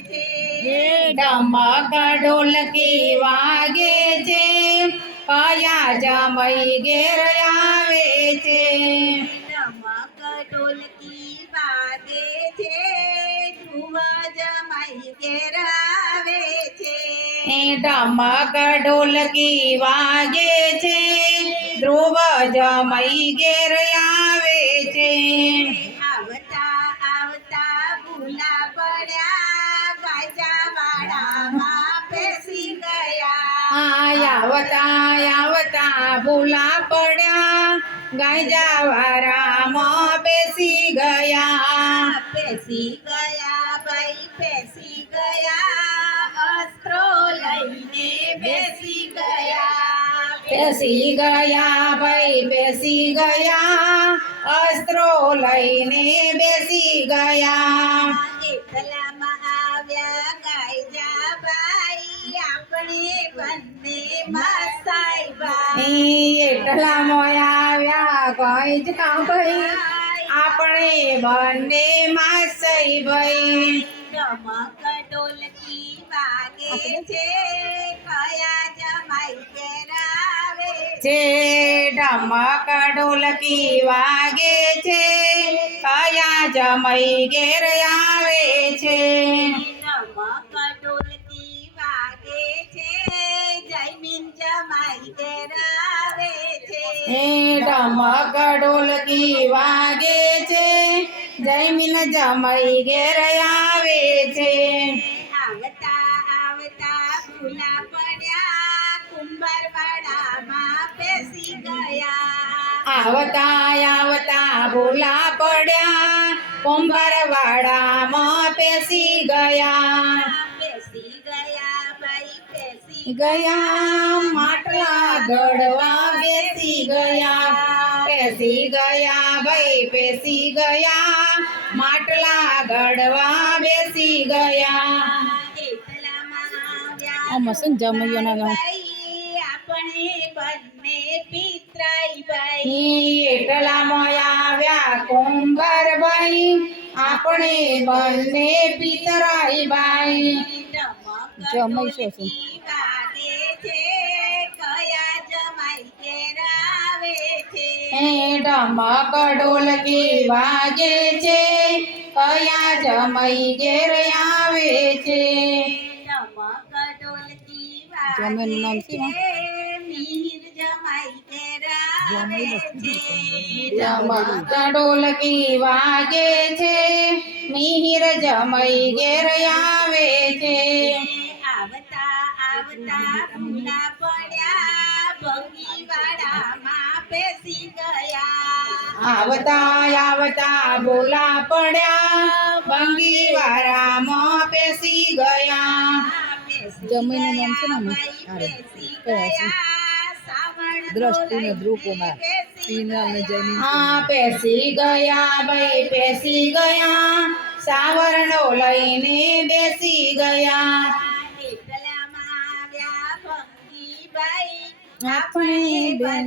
છે ડમક ઢોલકી વાગે છે. કયા જમઈ ઘેર આવે છે. ડમક ઢોલકી વાગે છે. ધ્રુવ જમાઈ ઘેર આવે છે. ડમક ઢોલકી વાગે છે. ધ્રુવ જમઈ ઘેર આવે છે. આવતા આવતા ભૂલા પડ્યા. ગાંજા વારામાં બેસી ગયા. બેસી ગયા ભાઈ બેસી ગયા. અસ્ત્રો લઈને બેસી ગયા. બેસી ગયા ભાઈ બેસી ગયા. અસ્ત્રો લઈને બેસી ગયા. એકલામાં એટલા મોયા કઈ જ ભાઈ. આપણે બંને માસઈ ભાઈ. ડમક ઢોલકી વાગે છે કયા જમાઈ ઘેરાવે છે ઢમક ઢોલકી વાગે છે કયા જમાઈ ઘેર આવે છે. ડમક એ ઢમક ઢોલકી વાગે છે. જયમીન જમઈ ઘેર આવે છે. આવતા આવતા ભૂલા પડ્યા. કુંભારવાડામાં બેસી ગયા. આવતા આવતા ભૂલા પડ્યા. કુંભારવાડામાં પેસી ગયા બેસી ગયા. ગયા માટલા ઘડવા બેસી ગયા પેસી ગયા ભાઈ પેસી ગયા. માટલા ઘડવા બેસી ગયા. એટલામાં આવ્યા આમાં શું જમૈયાના ગામ? આપણે બંને પિતરાઈ ભાઈ. એટલામાં આવ્યા કુંભારભાઈ આપણે બંને પિતરાઈ બાઈ જમાઈ શું? છે? ઢમક ઢોલકી વાગે છે? કયા જમઈ ઘેર આવે છે? ઢોલકી વાગે છે? મીર જમાઈ ઘેરાવે છે? ઢમક ઢોલકી વાગે છે? મિહિર જમઈ ઘેર આવે છે? આવતા આવતા પડ્યા બેસી ગયા. આવતા આવતા બોલા પડ્યા. બંગી વારામાં પેસી ગયા જમીન નામ શું ને બેસી ને જમીન હા પેસી ગયા ભાઈ પેસી ગયા. સાવરણો લઈને બેસી ગયા. આપણે બેન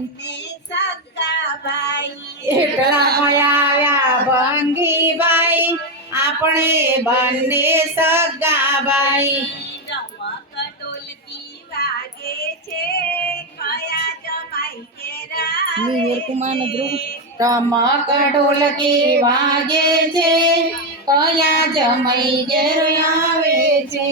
ભંગીભાઈ આપણે બંને સગાભાઈ રમક ઢોલકી વાગે છે કયા જમાઈ ઘેર વાગે છે.